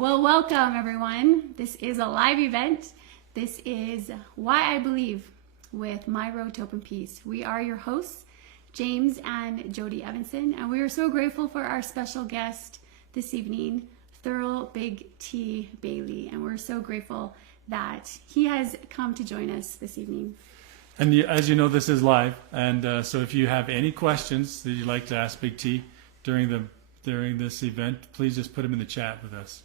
Well, welcome everyone. This is a live event. This is Why I Believe with My Road to Open Peace. We are your hosts, James and Jody Evanson, and we are so grateful for our special guest this evening, Thurl Big T Bailey, and we're so grateful that he has come to join us this evening. And as you know, this is live, and so if you have any questions that you'd like to ask Big T during this event, please just put them in the chat with us.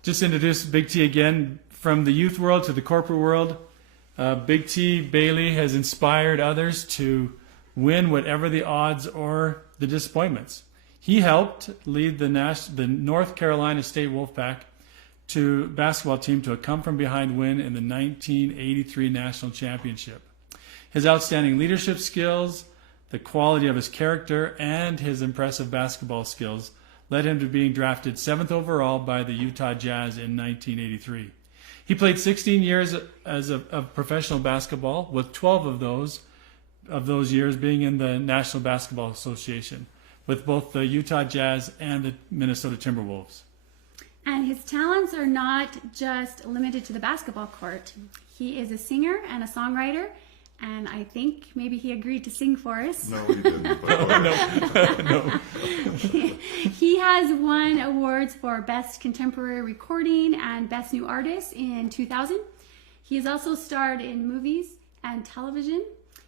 Just introduce Big T again, from the youth world to the corporate world. Big T Bailey has inspired others to win whatever the odds or the disappointments. He helped lead the North Carolina State Wolfpack basketball team to a come-from-behind win in the 1983 National Championship. His outstanding leadership skills, the quality of his character, and his impressive basketball skills led him to being drafted 7th overall by the Utah Jazz in 1983. He played 16 years of professional basketball, with 12 of those years being in the National Basketball Association, with both the Utah Jazz and the Minnesota Timberwolves. And his talents are not just limited to the basketball court. He is a singer and a songwriter, and I think maybe he agreed to sing for us. No, he didn't. No. He has won awards for Best Contemporary Recording and Best New Artist in 2000. He has also starred in movies and television.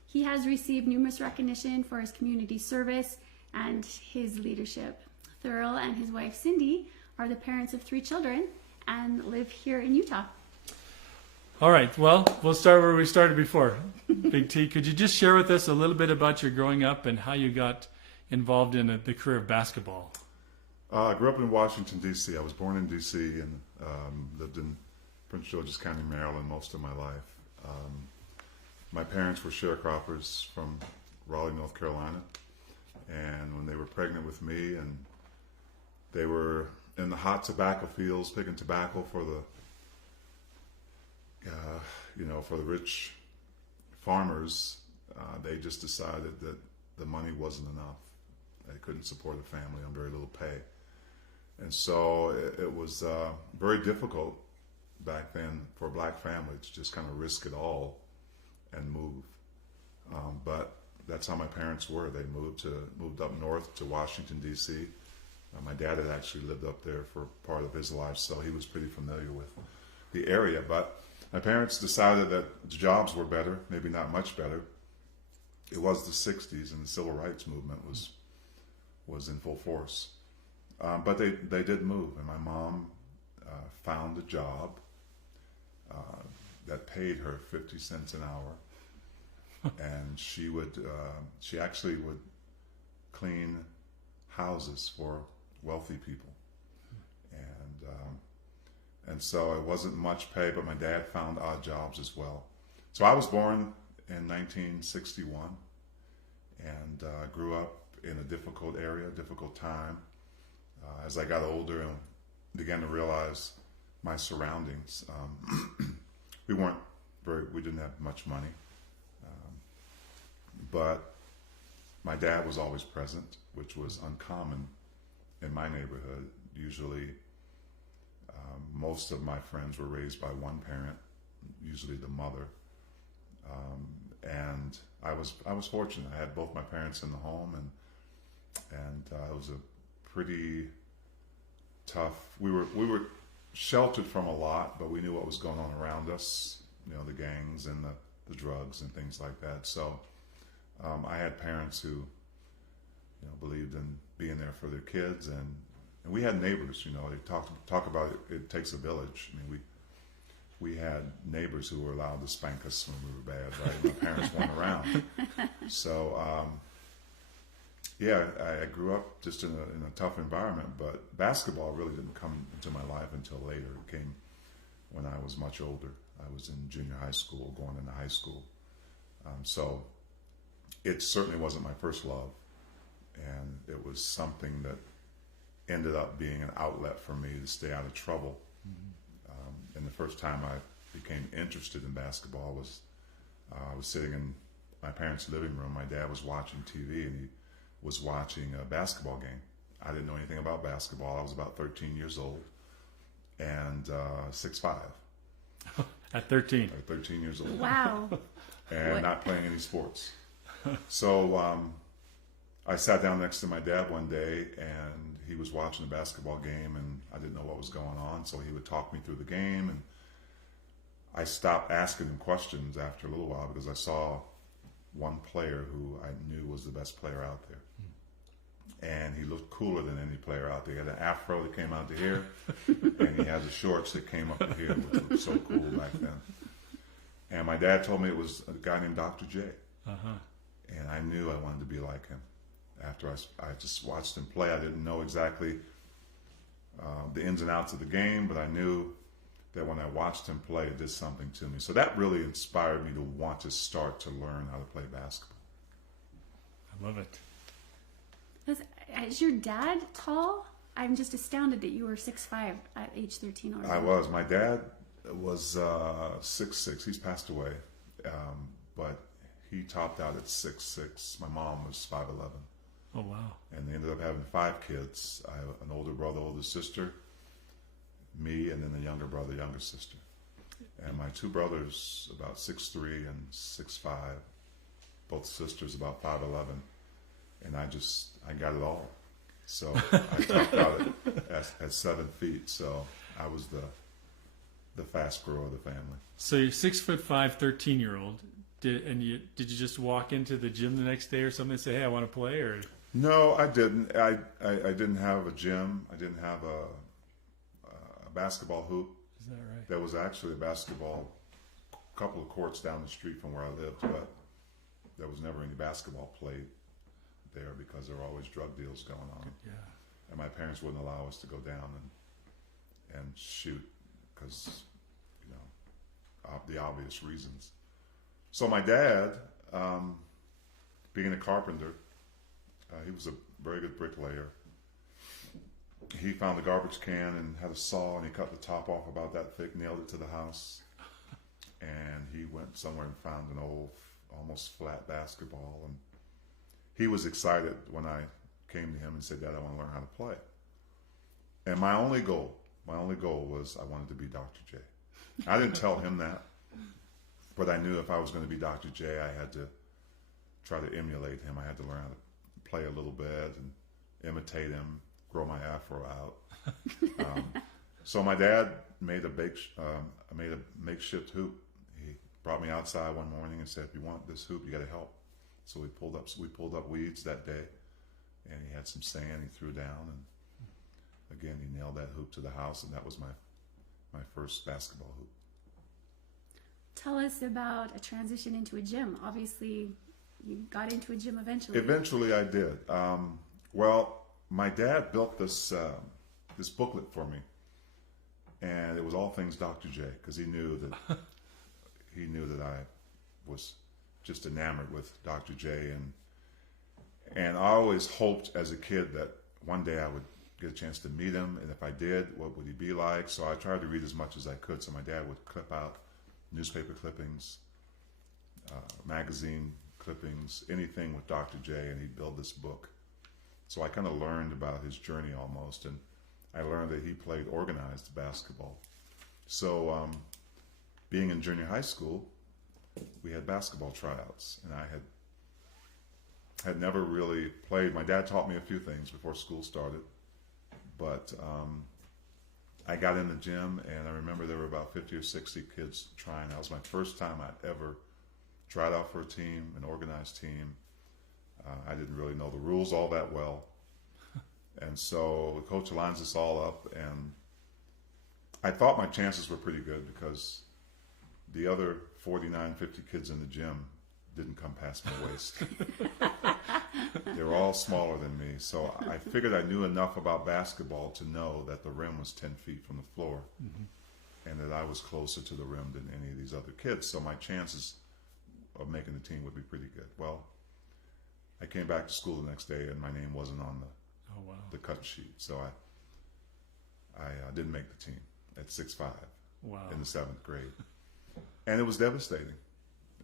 He has received numerous recognition for his community service and his leadership. Thurl and his wife Cindy are the parents of 3 children and live here in Utah. All right, well, we'll start where we started before. Big T, could you just share with us a little bit about your growing up and how you got involved in the career of basketball? I grew up in Washington, D.C. I was born in D.C. and lived in Prince George's County, Maryland most of my life. My parents were sharecroppers from Raleigh, North Carolina, and when they were pregnant with me, and they were in the hot tobacco fields picking tobacco for the rich farmers, they just decided that the money wasn't enough. They couldn't support a family on very little pay. And so it was very difficult back then for a black family to just kind of risk it all and move. But that's how my parents were. They moved up north to Washington, D.C. My dad had actually lived up there for part of his life, so he was pretty familiar with the area. But my parents decided that jobs were better, maybe not much better. It was the 60s, and the civil rights movement was in full force. But they did move, and my mom found a job that paid her 50 cents an hour, and she actually would clean houses for wealthy people. And so it wasn't much pay, but my dad found odd jobs as well. So I was born in 1961 and grew up in a difficult area, difficult time. As I got older and began to realize my surroundings, we didn't have much money, but my dad was always present, which was uncommon in my neighborhood. Usually, most of my friends were raised by one parent, usually the mother, and I was fortunate. I had both my parents in the home, and it was a pretty tough. We were sheltered from a lot, but we knew what was going on around us. The gangs and the drugs and things like that. So I had parents who believed in being there for their kids, and we had neighbors. They talk about it takes a village. I mean, we had neighbors who were allowed to spank us when we were bad, right? My parents weren't around. So I grew up just in a tough environment, but basketball really didn't come into my life until later. It came when I was much older. I was in junior high school, going into high school. So it certainly wasn't my first love, and it was something that ended up being an outlet for me to stay out of trouble. And the first time I became interested in basketball was I was sitting in my parents' living room. My dad was watching TV, and he was watching a basketball game. I didn't know anything about basketball. I was about 13 years old. and 6'5", At 13. or 13 years old, Wow. and What? not playing any sports. So I sat down next to my dad one day, and he was watching a basketball game, and I didn't know what was going on, so he would talk me through the game, and I stopped asking him questions after a little while because I saw one player who I knew was the best player out there. And he looked cooler than any player out there. He had an afro that came out to here, and he had the shorts that came up to here, which looked so cool back then. And my dad told me it was a guy named Dr. J. Uh-huh. And I knew I wanted to be like him. After I just watched him play, I didn't know exactly the ins and outs of the game, but I knew that when I watched him play, it did something to me. So that really inspired me to want to start to learn how to play basketball. I love it. Is your dad tall? I'm just astounded that you were 6'5" at age 13 already. I was. My dad was 6'6". He's passed away, but he topped out at 6'6". My mom was 5'11". Oh, wow. And they ended up having 5 kids. I have an older brother, older sister, me, and then a younger brother, younger sister. And my 2 brothers, about 6'3" and 6'5". Both sisters about 5'11". And I got it all. So I topped out at 7 feet. So I was the fast grower of the family. So you're 6'5", 13-year-old. Did you just walk into the gym the next day or something and say, "Hey, I want to play"? Or No, I didn't. I didn't have a gym. I didn't have a basketball hoop. is that right? There was actually a basketball, couple of courts down the street from where I lived, but there was never any basketball played there because there were always drug deals going on. Yeah. And my parents wouldn't allow us to go down and shoot because, the obvious reasons. So my dad, being a carpenter, he was a very good bricklayer. He found a garbage can and had a saw, and he cut the top off about that thick, nailed it to the house. And he went somewhere and found an old, almost flat basketball. And he was excited when I came to him and said, "Dad, I want to learn how to play." And my only goal was I wanted to be Dr. J. I didn't tell him that, but I knew if I was going to be Dr. J, I had to try to emulate him. I had to learn how to play a little bit and imitate him, grow my afro out. So my dad made a makeshift hoop. He brought me outside one morning and said, "If you want this hoop, you got to help." So we pulled up weeds that day, and he had some sand he threw down, and again he nailed that hoop to the house, and that was my first basketball hoop. Tell us about a transition into a gym. Obviously, you got into a gym eventually. Eventually, I did. Well, my dad built this booklet for me, and it was all things Dr. J, because he knew that I was just enamored with Dr. J, and I always hoped as a kid that one day I would get a chance to meet him, and if I did, what would he be like? So I tried to read as much as I could. So my dad would clip out newspaper clippings, magazine clippings, anything with Dr. J, and he'd build this book. So I kind of learned about his journey almost, and I learned that he played organized basketball. So being in junior high school, we had basketball tryouts, and I had never really played. My dad taught me a few things before school started, but I got in the gym, and I remember there were about 50 or 60 kids trying. That was my first time I'd ever tried out for a team, an organized team. I didn't really know the rules all that well, and so the coach lines us all up, and I thought my chances were pretty good because the other 49, 50 kids in the gym didn't come past my waist. They were all smaller than me. So I figured I knew enough about basketball to know that the rim was 10 feet from the floor, and that I was closer to the rim than any of these other kids. So my chances of making the team would be pretty good. Well, I came back to school the next day, and my name wasn't on the cut sheet. So I didn't make the team at 6'5" in the 7th grade. And it was devastating.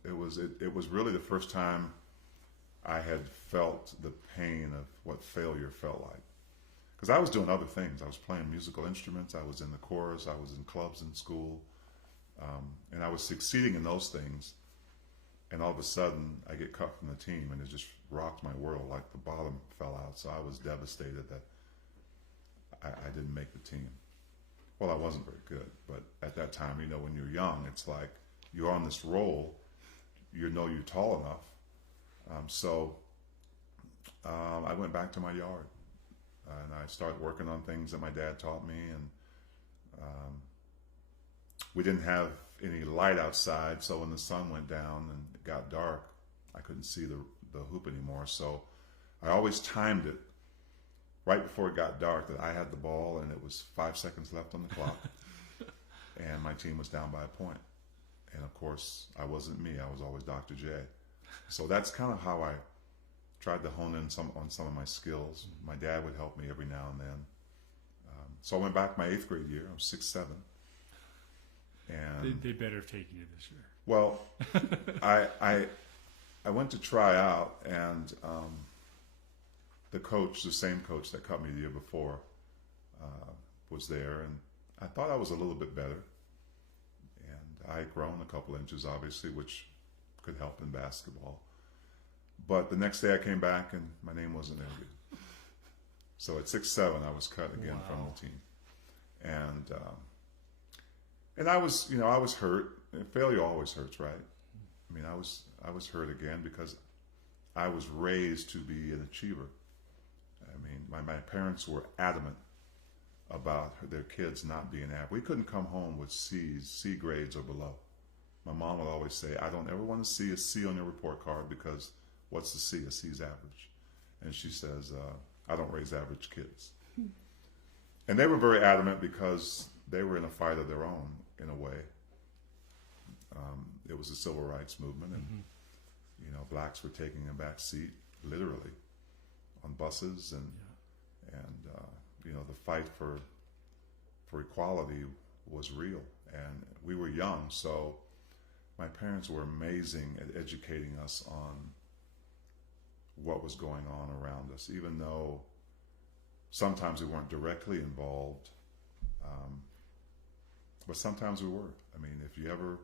It was really the first time I had felt the pain of what failure felt like. because I was doing other things. I was playing musical instruments. I was in the chorus. I was in clubs in school. And I was succeeding in those things. And all of a sudden, I get cut from the team, and it just rocked my world. Like the bottom fell out. So I was devastated that I didn't make the team. Well, I wasn't very good. But at that time, you know, when you're young, it's like you're on this roll. You know you're tall enough. So I went back to my yard. And I started working on things that my dad taught me. And we didn't have any light outside, so when the sun went down and it got dark, I couldn't see the hoop anymore. So I always timed it right before it got dark that I had the ball and it was 5 seconds left on the clock. And my team was down by a point. And of course, I wasn't me. I was always Dr. J. So that's kind of how I tried to hone in on some of my skills. My dad would help me every now and then. So I went back my 8th grade year. I was 6'7". And they better have taken you this year. Well, I went to try out, and the coach, the same coach that cut me the year before, was there, and I thought I was a little bit better. And I had grown a couple inches, obviously, which could help in basketball. But the next day I came back, and my name wasn't there. So at 6'7", I was cut again from the team. And I was, you know, I was hurt. Failure always hurts, right? I mean, I was hurt again because I was raised to be an achiever. I mean, my parents were adamant about their kids not being average. We couldn't come home with C's, C grades or below. My mom would always say, I don't ever want to see a C on your report card because what's the C? A C is average. And she says, I don't raise average kids. And they were very adamant because they were in a fight of their own, in a way. It was the civil rights movement, and you know, blacks were taking a back seat, literally, on buses, and you know, the fight for equality was real, and we were young, so my parents were amazing at educating us on what was going on around us, even though sometimes we weren't directly involved. But sometimes we were. I mean, if you ever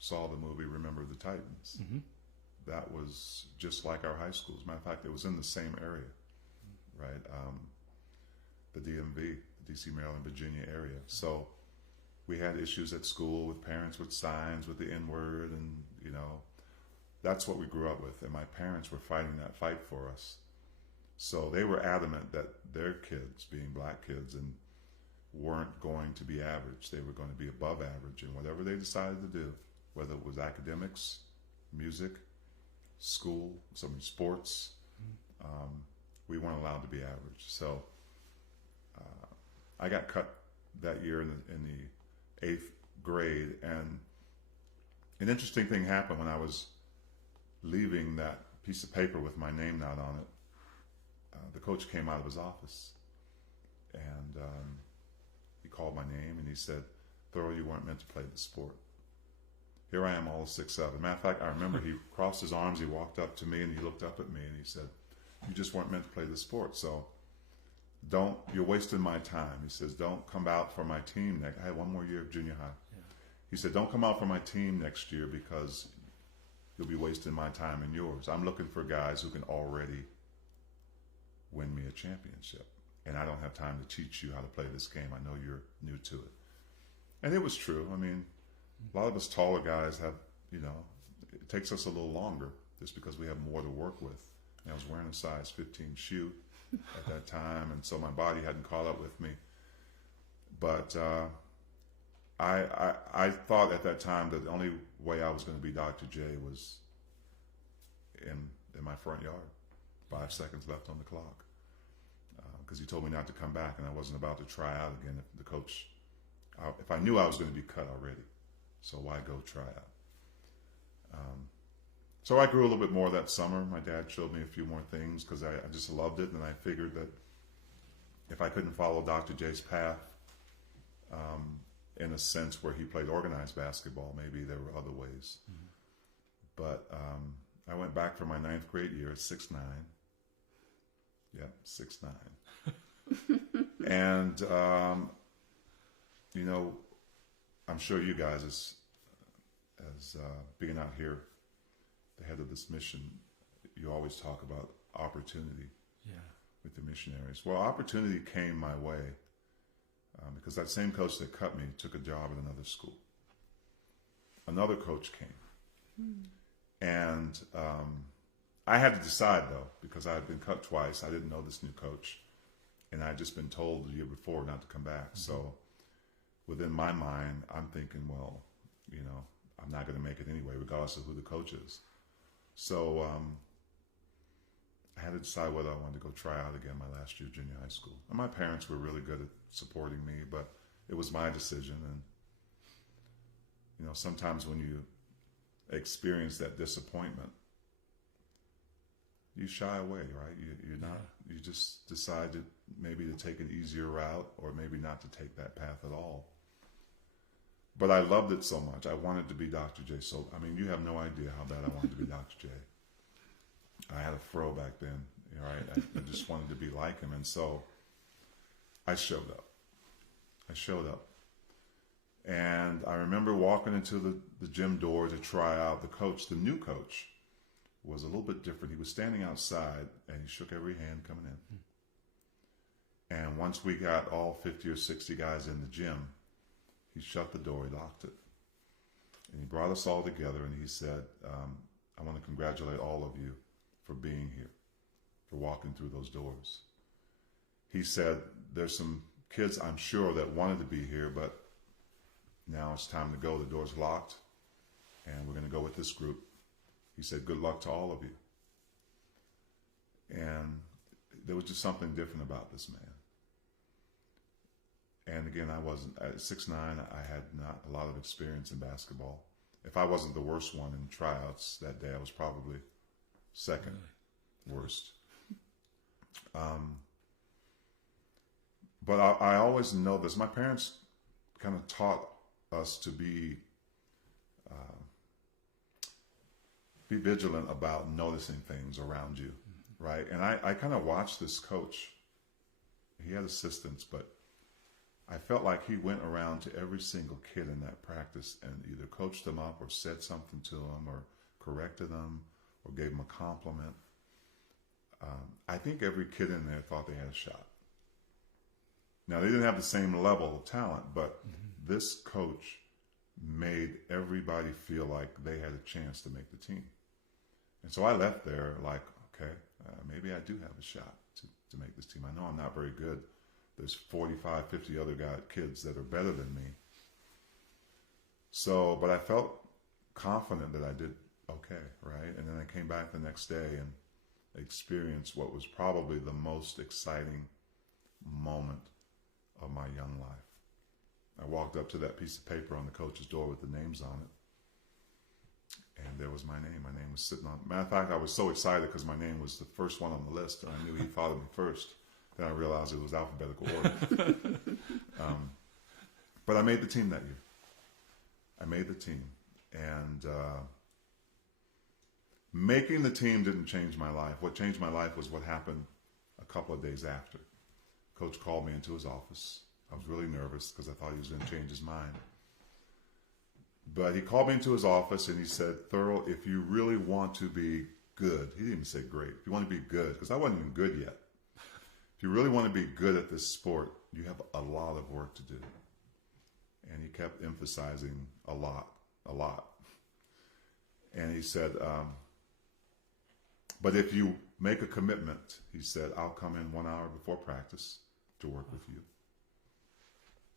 saw the movie Remember the Titans, that was just like our high schools. Matter of fact, it was in the same area, right? The DMV, the DC, Maryland, Virginia area. So we had issues at school with parents with signs with the N-word, and, you know, that's what we grew up with. And my parents were fighting that fight for us. So they were adamant that their kids, being black kids, and weren't going to be average. They were going to be above average, and whatever they decided to do, whether it was academics, music, school, some sports, we weren't allowed to be average. So I got cut that year in the 8th grade, and an interesting thing happened when I was leaving that piece of paper with my name not on it. The coach came out of his office, and he called my name, and he said, Thurl, you weren't meant to play the sport. Here I am, all of 6'7". Matter of fact, I remember he crossed his arms, he walked up to me, and he looked up at me, and he said, you just weren't meant to play the sport, so you're wasting my time. He says, don't come out for my team next. I had one more year of junior high. Yeah. He said, don't come out for my team next year because you'll be wasting my time and yours. I'm looking for guys who can already win me a championship. And I don't have time to teach you how to play this game. I know you're new to it. And it was true. I mean, a lot of us taller guys have, you know, it takes us a little longer just because we have more to work with. And I was wearing a size 15 shoe at that time, and so my body hadn't caught up with me. But I thought at that time that the only way I was going to be Dr. J was in my front yard. 5 seconds left on the clock. Because he told me not to come back, and I wasn't about to try out again. If the coach, if I knew I was going to be cut already, so why go try out? So I grew a little bit more that summer. My dad showed me a few more things because I just loved it, and I figured that if I couldn't follow Dr. J's path, in a sense where he played organized basketball, maybe there were other ways. But I went back for my 9th grade year at 6'9". Yeah, 6'9". And, you know, I'm sure you guys, as being out here, the head of this mission, you always talk about opportunity with the missionaries. Well, opportunity came my way because that same coach that cut me took a job at another school. Another coach came. And I had to decide, though, because I had been cut twice. I didn't know this new coach. And I had just been told the year before not to come back. So within my mind, I'm thinking, well, you know, I'm not going to make it anyway, regardless of who the coach is. So I had to decide whether I wanted to go try out again my last year of junior high school. And my parents were really good at supporting me, but it was my decision. And, you know, sometimes when you experience that disappointment, you shy away, right? You're not. You just decide to maybe to take an easier route, or maybe not to take that path at all. But I loved it so much. I wanted to be Dr. J. So, I mean, you have no idea how bad I wanted to be Dr. J. I had a fro back then, right? I just wanted to be like him. And so I showed up. And I remember walking into the gym door to try out. The coach, the new coach, was a little bit different. He was standing outside, and he shook every hand coming in. And once we got all 50 or 60 guys in the gym, he shut the door, he locked it. And he brought us all together, and he said, I want to congratulate all of you for being here, for walking through those doors. He said, there's some kids, I'm sure, that wanted to be here, but now it's time to go. The door's locked, and we're going to go with this group. He said, good luck to all of you. And there was just something different about this man. And again, I wasn't, at 6'9", I had not a lot of experience in basketball. If I wasn't the worst one in tryouts that day, I was probably second worst. But I always know this. My parents kind of taught us to be vigilant about noticing things around you, right? And I kind of watched this coach. He had assistants, but I felt like he went around to every single kid in that practice and either coached them up or said something to them or corrected them or gave them a compliment. I think every kid in there thought they had a shot. Now, they didn't have the same level of talent, but this coach made everybody feel like they had a chance to make the team. And so I left there like, okay, maybe I do have a shot to make this team. I know I'm not very good. There's 45, 50 other kids that are better than me. So, but I felt confident that I did okay, right? And then I came back the next day and experienced what was probably the most exciting moment of my young life. I walked up to that piece of paper on the coach's door with the names on it. And there was my name. My name was sitting on it. Matter of fact, I was so excited because my name was the first one on the list, and I knew he thought of me first. Then I realized it was alphabetical order. But I made the team that year. I made the team. And making the team didn't change my life. What changed my life was what happened a couple of days after. Coach called me into his office. I was really nervous because I thought he was going to change his mind. But he called me into his office and he said, Thurl, if you really want to be good, he didn't even say great, if you want to be good, because I wasn't even good yet. If you really want to be good at this sport, you have a lot of work to do. And he kept emphasizing a lot. And he said, but if you make a commitment, he said, I'll come in 1 hour before practice to work with you.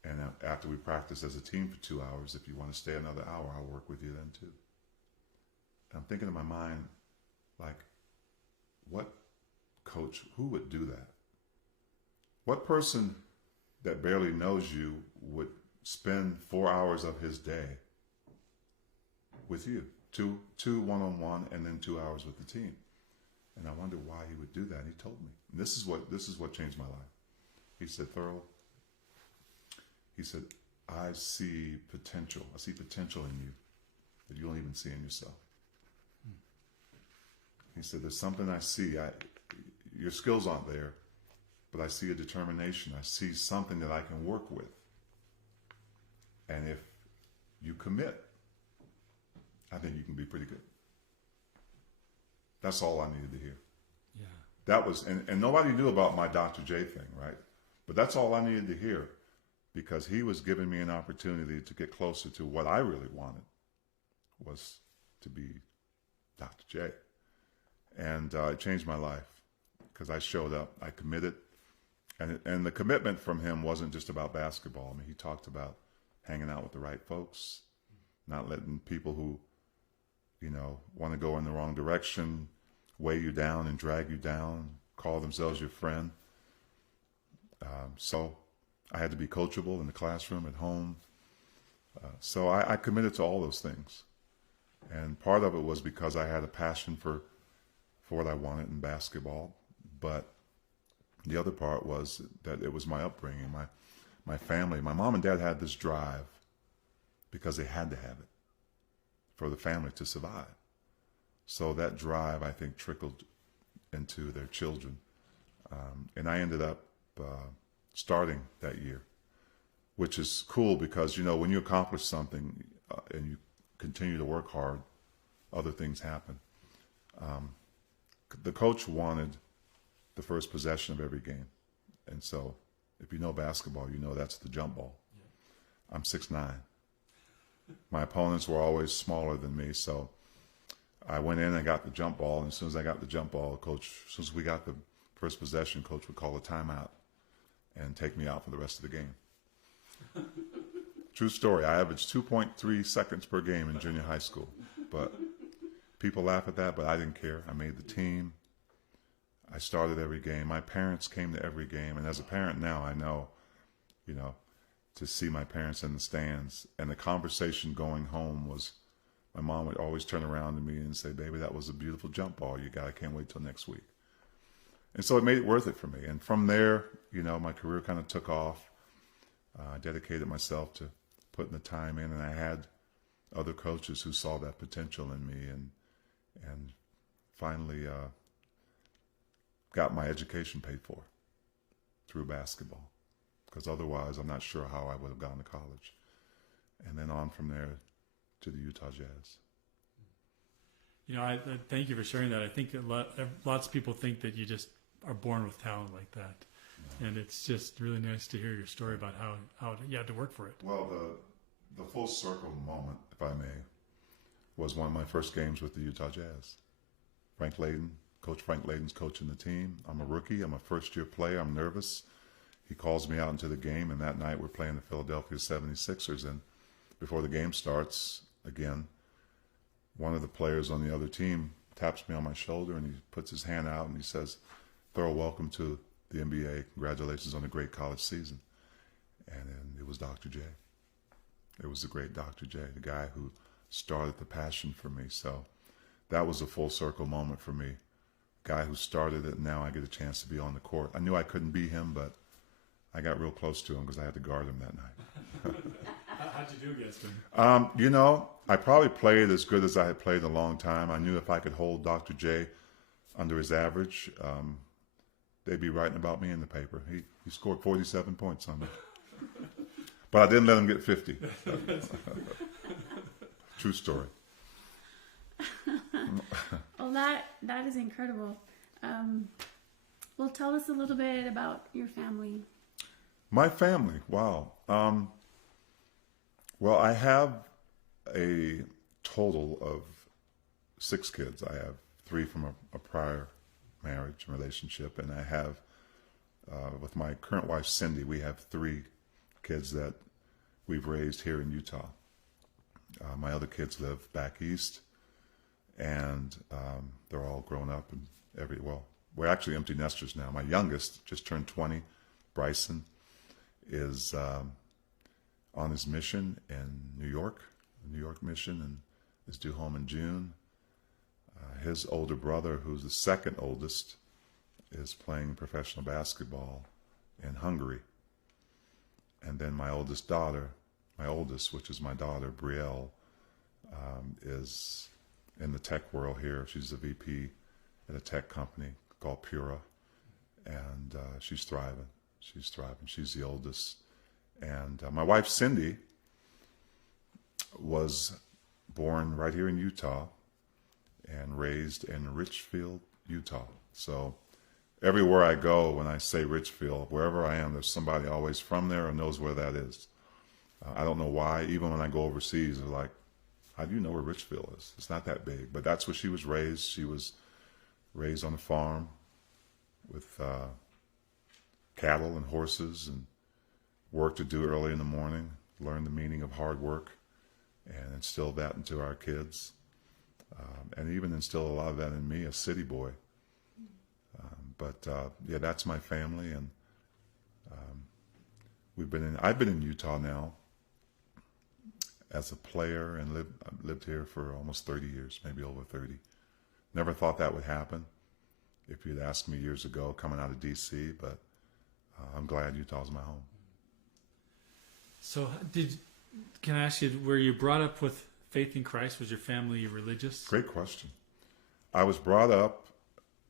And after we practice as a team for 2 hours, if you want to stay another hour, I'll work with you then too. And I'm thinking in my mind, like, what coach, who would do that? What person that barely knows you would spend 4 hours of his day with you? Two one-on-one and then 2 hours with the team. And I wondered why he would do that. And he told me. And this is what changed my life. He said, Thurl, he said, I see potential. I see potential in you that you don't even see in yourself. He said, there's something I see. Your skills aren't there, but I see a determination. I see something that I can work with. And if you commit, I think you can be pretty good. That's all I needed to hear. Yeah. That was, and nobody knew about my Dr. J thing, right? But that's all I needed to hear, because he was giving me an opportunity to get closer to what I really wanted, was to be Dr. J. And it changed my life, because I showed up, I committed, and the commitment from him wasn't just about basketball. I mean, he talked about hanging out with the right folks, not letting people who, you know, want to go in the wrong direction weigh you down and drag you down, call themselves your friend. So I had to be coachable in the classroom, at home. So I committed to all those things. And part of it was because I had a passion for what I wanted in basketball. But the other part was that it was my upbringing, my family. My mom and dad had this drive because they had to have it for the family to survive. So that drive, I think, trickled into their children. And I ended up starting that year, which is cool because, you know, when you accomplish something and you continue to work hard, other things happen. The coach wanted the first possession of every game. And so if you know basketball, you know that's the jump ball. Yeah. I'm 6'9". My opponents were always smaller than me, so I went in and got the jump ball, and as soon as I got the jump ball, coach, as soon as we got the first possession, coach would call a timeout and take me out for the rest of the game. True story. I averaged 2.3 seconds per game in junior high school, but people laugh at that, but I didn't care. I made the team. I started every game. My parents came to every game, and as a parent now, I know, you know, to see my parents in the stands, and the conversation going home was, my mom would always turn around to me and say, "Baby, that was a beautiful jump ball you got. I can't wait till next week." And so it made it worth it for me. And from there, you know, my career kind of took off. I dedicated myself to putting the time in, and I had other coaches who saw that potential in me, and finally got my education paid for through basketball, because otherwise I'm not sure how I would have gone to college. And then on from there to the Utah Jazz. You know, I thank you for sharing that. I think that lots of people think that you just are born with talent like that. Yeah. And it's just really nice to hear your story about how you had to work for it. Well, the full circle moment, if I may, was one of my first games with the Utah Jazz. Coach Frank Layden's coaching the team. I'm a rookie. I'm a first-year player. I'm nervous. He calls me out into the game, and that night we're playing the Philadelphia 76ers. And before the game starts, again, one of the players on the other team taps me on my shoulder, and he puts his hand out, and he says, "Thurl, welcome to the NBA. Congratulations on a great college season." And it was Dr. J. It was the great Dr. J, the guy who started the passion for me. So that was a full circle moment for me. Guy who started it, and now I get a chance to be on the court. I knew I couldn't be him, but I got real close to him because I had to guard him that night. How'd you do against him? You know, I probably played as good as I had played in a long time. I knew if I could hold Dr. J under his average, they'd be writing about me in the paper. He scored 47 points on me. But I didn't let him get 50. True story. Well, that is incredible. Well, tell us a little bit about your family. My family, wow. Well, I have a total of 6 kids. I have 3 from a prior marriage relationship, and I have, with my current wife, Cindy, we have 3 kids that we've raised here in Utah. My other kids live back east, and they're all grown up and we're actually empty nesters now. My youngest just turned 20, Bryson, is on his mission in New York mission, and is due home in June. His older brother, who's the second oldest, is playing professional basketball in Hungary. And then my oldest, which is my daughter, Brielle, is in the tech world here. She's a VP at a tech company called Pura. and she's thriving. She's thriving. She's the oldest. And my wife, Cindy, was born right here in Utah and raised in Richfield, Utah. So everywhere I go, when I say Richfield, wherever I am, there's somebody always from there or knows where that is. I don't know why. Even when I go overseas, they're like, how do you know where Richfield is? It's not that big. But that's where she was raised. She was raised on a farm with cattle and horses, and work to do early in the morning, learn the meaning of hard work, and instill that into our kids. And even instill a lot of that in me, a city boy. But yeah, that's my family, and I've been in Utah now as a player, and lived here for almost 30 years, maybe over 30. Never thought that would happen if you'd asked me years ago coming out of D.C., but I'm glad Utah's my home. So can I ask you, were you brought up with faith in Christ? Was your family religious? Great question. I was brought up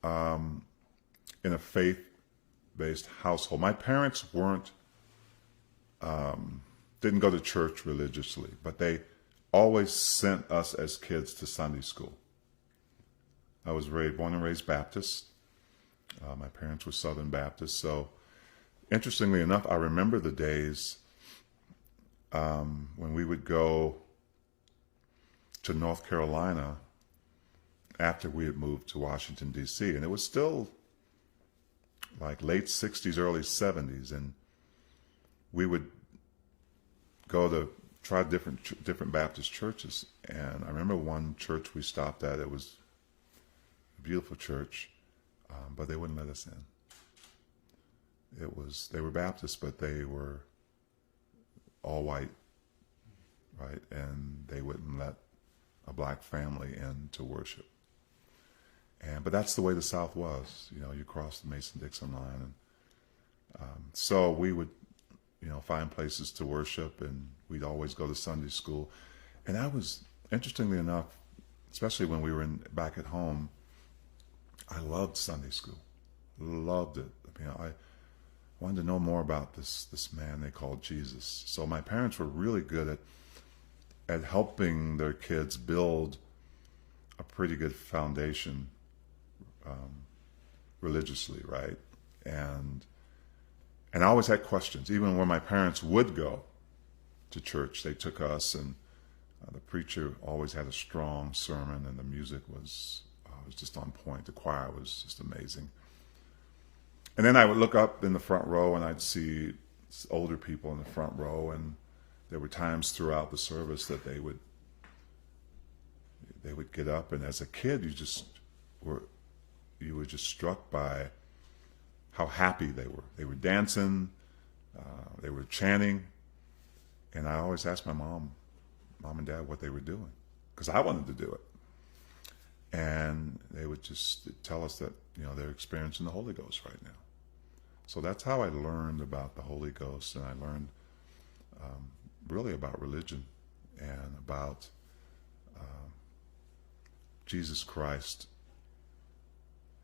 in a faith-based household. My parents didn't go to church religiously, but they always sent us as kids to Sunday school. I was born and raised Baptist. My parents were Southern Baptists. So interestingly enough, I remember the days when we would go to North Carolina after we had moved to Washington, D.C. And it was still like late 60s, early 70s. And we would go to try different Baptist churches. And I remember one church we stopped at. It was a beautiful church, but they wouldn't let us in. They were Baptists, but they were all white, right? And they wouldn't let a black family in to worship. But that's the way the South was. You cross the Mason-Dixon line. And so we would, find places to worship, and we'd always go to Sunday school. And I was, interestingly enough, especially when we were back at home, I loved Sunday school. Loved it. I wanted to know more about this man they called Jesus. So my parents were really good at helping their kids build a pretty good foundation religiously, right? And I always had questions. Even when my parents would go to church, they took us, and the preacher always had a strong sermon, and the music was just on point. The choir was just amazing. And then I would look up in the front row, and I'd see older people in the front row, and there were times throughout the service that they would get up, and as a kid, you were just struck by how happy they were. They were dancing, they were chanting, and I always asked my mom and dad what they were doing, because I wanted to do it. And they would just tell us that, they're experiencing the Holy Ghost right now. So that's how I learned about the Holy Ghost, and I learned really about religion and about Jesus Christ,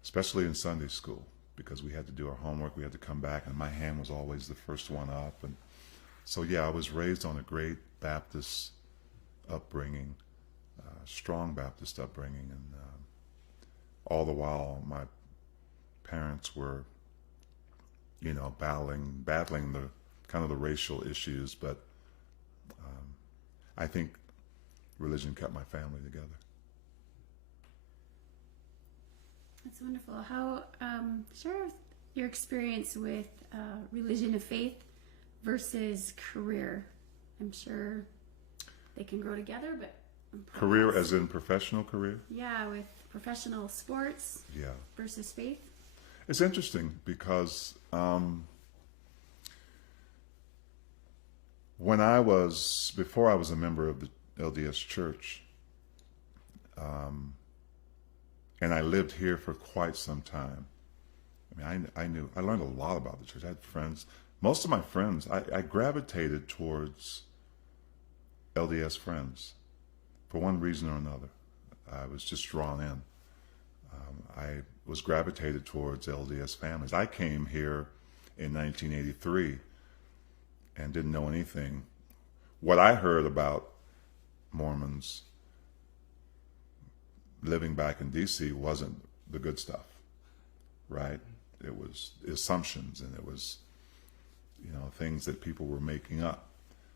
especially in Sunday school, because we had to do our homework, we had to come back, and my hand was always the first one up. And so, yeah, I was raised on a great Baptist upbringing, strong Baptist upbringing, and all the while my parents were, battling the kind of the racial issues, but I think religion kept my family together. That's wonderful. How share your experience with religion of faith versus career. I'm sure they can grow together, but career as in professional career? Yeah, with professional sports. Yeah. Versus faith. It's interesting because before I was a member of the LDS Church, and I lived here for quite some time. I learned a lot about the church. I had friends. Most of my friends, I gravitated towards LDS friends for one reason or another. I was just drawn in. I was gravitated towards LDS families. I came here in 1983 and didn't know anything. What I heard about Mormons living back in D.C. wasn't the good stuff, right? It was assumptions, and it was, things that people were making up.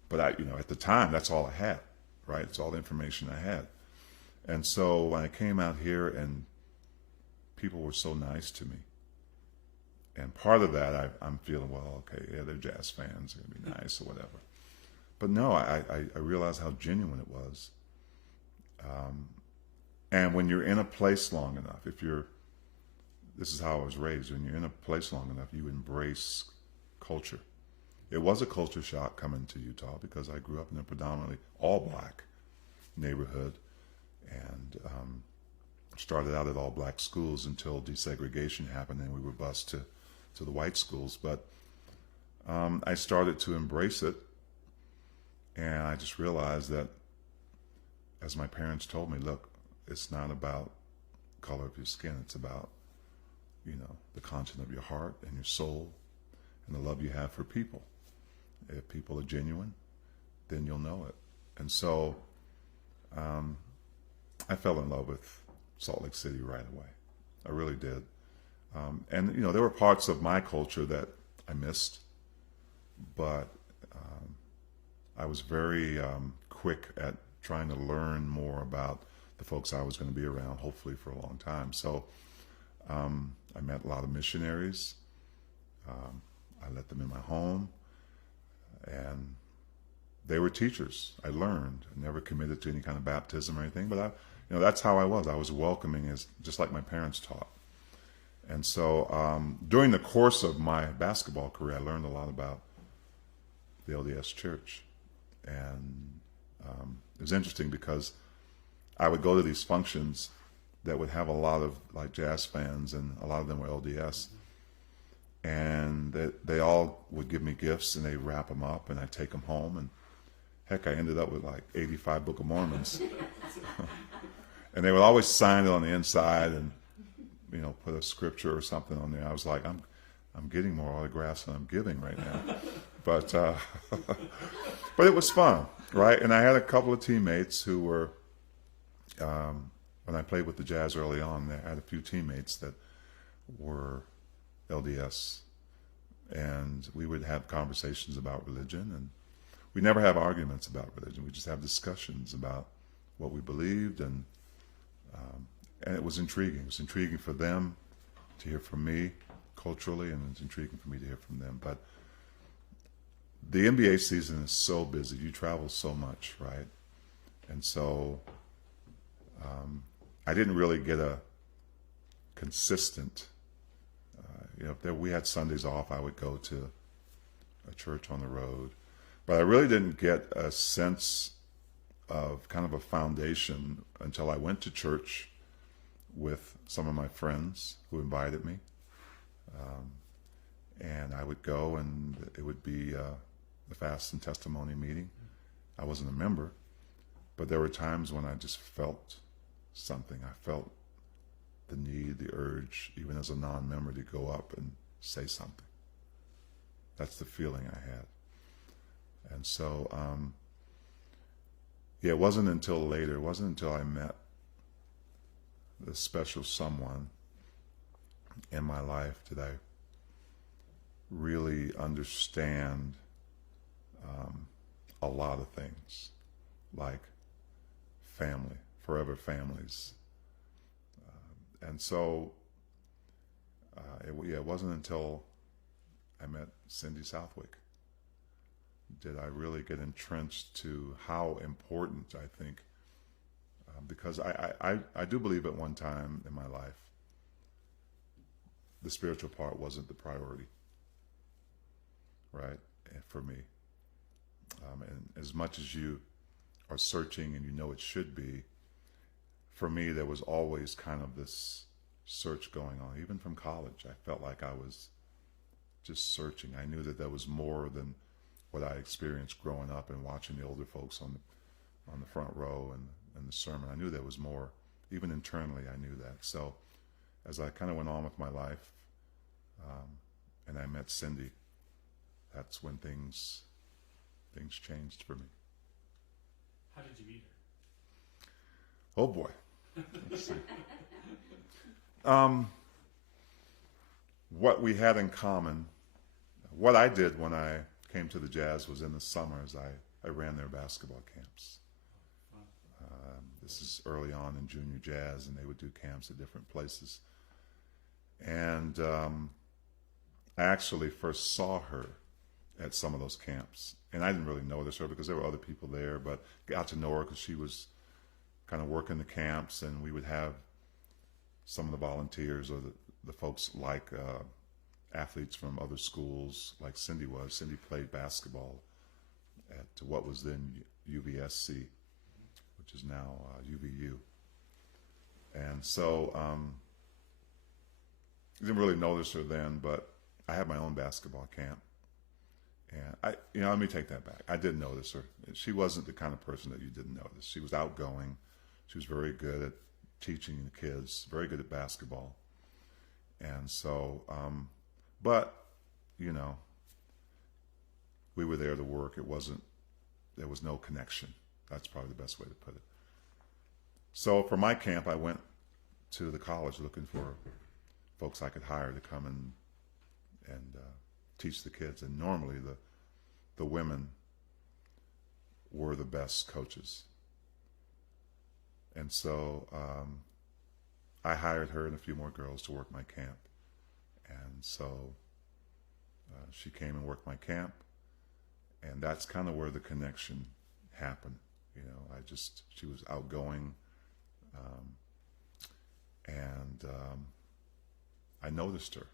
But at the time, that's all I had, right? It's all the information I had. And so when I came out here, and people were so nice to me, and part of that, I'm feeling, well, okay, yeah, they're jazz fans, they're gonna be nice or whatever. But no, I realized how genuine it was. And when you're in a place long enough, this is how I was raised, when you're in a place long enough, you embrace culture. It was a culture shock coming to Utah because I grew up in a predominantly all-black neighborhood, and started out at all-black schools until desegregation happened and we were bused to the white schools. But I started to embrace it, and I just realized that, as my parents told me, look, it's not about color of your skin. It's about, the content of your heart and your soul and the love you have for people. If people are genuine, then you'll know it. And so I fell in love with Salt Lake City right away. I really did. And, there were parts of my culture that I missed, but I was very quick at trying to learn more about the folks I was going to be around, hopefully for a long time. So I met a lot of missionaries. I let them in my home, and they were teachers. I learned. I never committed to any kind of baptism or anything, but that's how I was. I was welcoming, just like my parents taught. And so during the course of my basketball career, I learned a lot about the LDS Church. And it was interesting because I would go to these functions that would have a lot of jazz fans, and a lot of them were LDS. And they all would give me gifts, and they'd wrap them up, and I'd take them home. And heck, I ended up with 85 Book of Mormons. And they would always sign it on the inside and, put a scripture or something on there. I was like, I'm getting more autographs than I'm giving right now. But but it was fun, right? And I had a couple of teammates who were, when I played with the Jazz early on, I had a few teammates that were LDS, and we would have conversations about religion, and we never have arguments about religion. We just have discussions about what we believed, and it was intriguing. It was intriguing for them to hear from me culturally, and it's intriguing for me to hear from them. But the NBA season is so busy. You travel so much, right? And so I didn't really get a consistent, if we had Sundays off, I would go to a church on the road. But I really didn't get a sense of kind of a foundation until I went to church with some of my friends who invited me. And I would go, and it would be the Fast and Testimony meeting. I wasn't a member, but there were times when I just felt something. I felt the need, the urge, even as a non-member, to go up and say something. That's the feeling I had. And so, it wasn't until later, it wasn't until I met this special someone in my life did I really understand a lot of things, like family, forever families. And so, it wasn't until I met Cindy Southwick did I really get entrenched to how important, I think, because I do believe at one time in my life, the spiritual part wasn't the priority, right, for me. And as much as you are searching and it should be, for me, there was always kind of this search going on. Even from college, I felt like I was just searching. I knew that there was more than what I experienced growing up and watching the older folks on the front row and the sermon. I knew there was more. Even internally, I knew that. So as I kind of went on with my life, and I met Cindy, that's when things changed for me. How did you meet her? Oh boy. Let's see. What we had in common, what I did when I came to the Jazz was in the summers, I ran their basketball camps. This is early on in junior jazz, and they would do camps at different places. And I actually first saw her at some of those camps. And I didn't really notice her because there were other people there, but got to know her because she was kind of working the camps, and we would have some of the volunteers or the folks like athletes from other schools, like Cindy was. Cindy played basketball at what was then UVSC, which is now UVU. And so I didn't really notice her then, but I had my own basketball camp. And let me take that back. I did notice her. She wasn't the kind of person that you didn't notice. She was outgoing. She was very good at teaching the kids, very good at basketball. And so, but, we were there to work. There was no connection. That's probably the best way to put it. So for my camp, I went to the college looking for folks I could hire to come and teach the kids. And normally the women were the best coaches. And so I hired her and a few more girls to work my camp. And so she came and worked my camp. And that's kind of where the connection happened. She was outgoing. And I noticed her.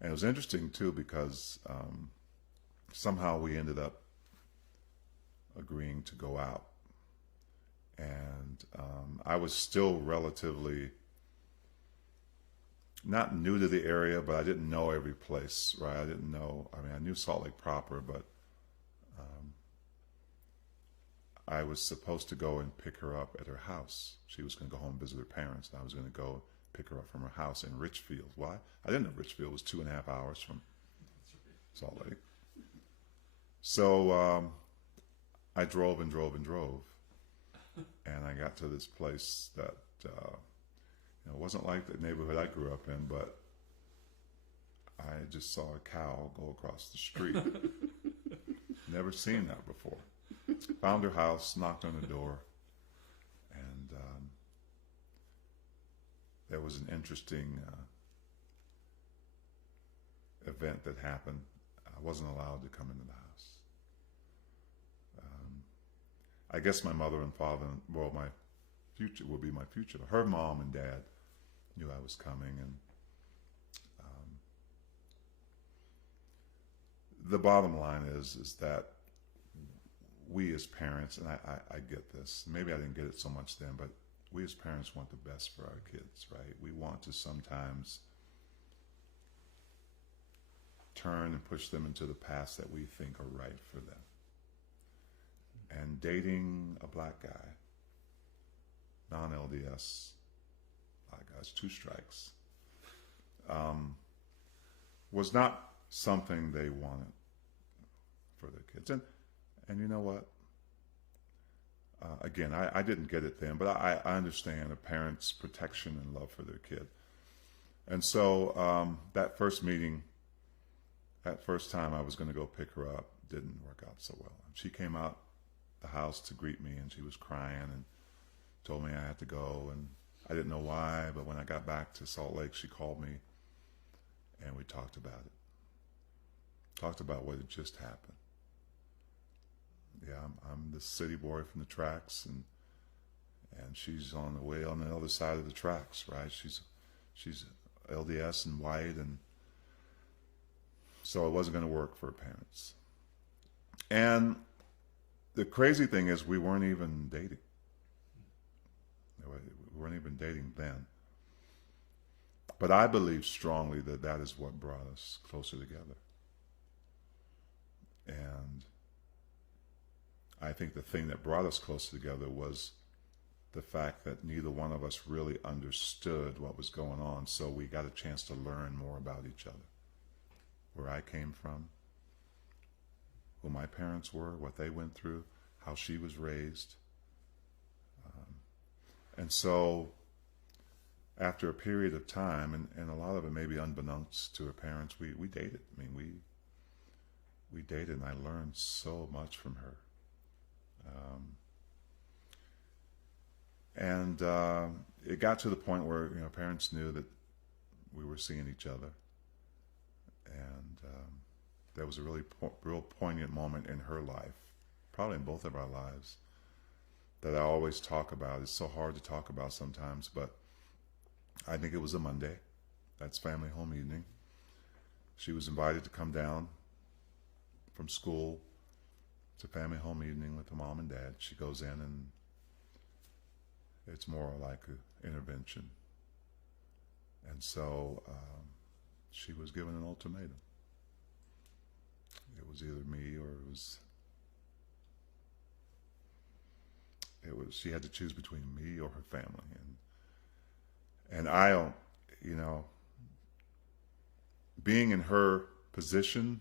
And it was interesting, too, because somehow we ended up agreeing to go out. And I was still relatively not new to the area, but I didn't know every place, right? I knew Salt Lake proper, but I was supposed to go and pick her up at her house. She was going to go home and visit her parents, and I was going to go pick her up from her house in Richfield. Why? I didn't know Richfield was 2.5 hours from Salt Lake. So I drove and drove and drove. And I got to this place that, it wasn't like the neighborhood I grew up in, but I just saw a cow go across the street. Never seen that before. Found her house, knocked on the door, and there was an interesting event that happened. I wasn't allowed to come into the house. I guess my mother and father, my future would be my future. Her mom and dad knew I was coming, and the bottom line is that we as parents, and I get this, maybe I didn't get it so much then, but we as parents want the best for our kids, right? We want to sometimes turn and push them into the paths that we think are right for them. And dating a black guy, non-LDS black guys, 2 strikes, was not something they wanted for their kids. And you know what? Again, I didn't get it then, but I understand a parent's protection and love for their kid. And so that first meeting, that first time I was going to go pick her up, didn't work out so well. And she came out the house to greet me, and she was crying and told me I had to go, and I didn't know why, but when I got back to Salt Lake, she called me and we talked about it. Talked about what had just happened. Yeah, I'm the city boy from the tracks, and she's on the way on the other side of the tracks, right? She's LDS and white, and so it wasn't going to work for her parents. And the crazy thing is, we weren't even dating. We weren't even dating then. But I believe strongly that that is what brought us closer together. And I think the thing that brought us closer together was the fact that neither one of us really understood what was going on. So we got a chance to learn more about each other. Where I came from, who my parents were, what they went through, how she was raised. And so after a period of time, and a lot of it maybe unbeknownst to her parents, we dated. I mean, we dated, and I learned so much from her. And it got to the point where, you know, parents knew that we were seeing each other. And there was a real poignant moment in her life, probably in both of our lives, that I always talk about. It's so hard to talk about sometimes, but I think it was a Monday. That's family home evening. She was invited to come down from school to family home evening with her mom and dad. She goes in, and it's more like an intervention. And so she was given an ultimatum. It was either me or it was she had to choose between me or her family. And I don't, you know, being in her position,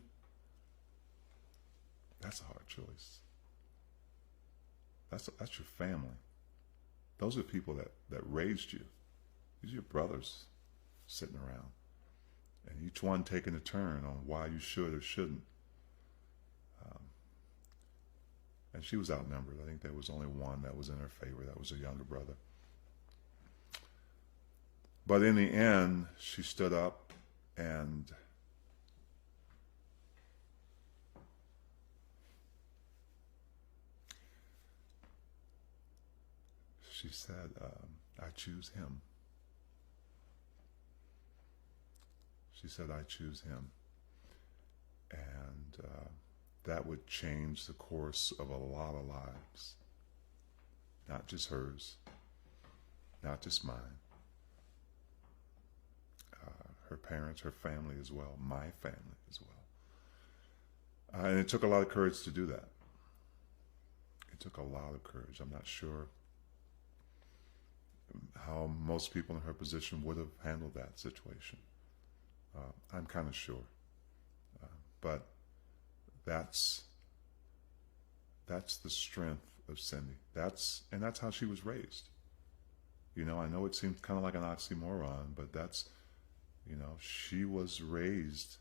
that's a hard choice. That's your family. Those are people that raised you. These are your brothers sitting around, and each one taking a turn on why you should or shouldn't. And she was outnumbered. I think there was only one that was in her favor. That was her younger brother. But in the end, she stood up and she said, I choose him. She said, I choose him. And that would change the course of a lot of lives. Not just hers, not just mine. Her parents, her family as well, my family as well. And it took a lot of courage to do that. It took a lot of courage. I'm not sure how most people in her position would have handled that situation. I'm kind of sure. But that's the strength of Cindy. That's how she was raised. You know, I know it seems kind of like an oxymoron, but that's, you know, she was raised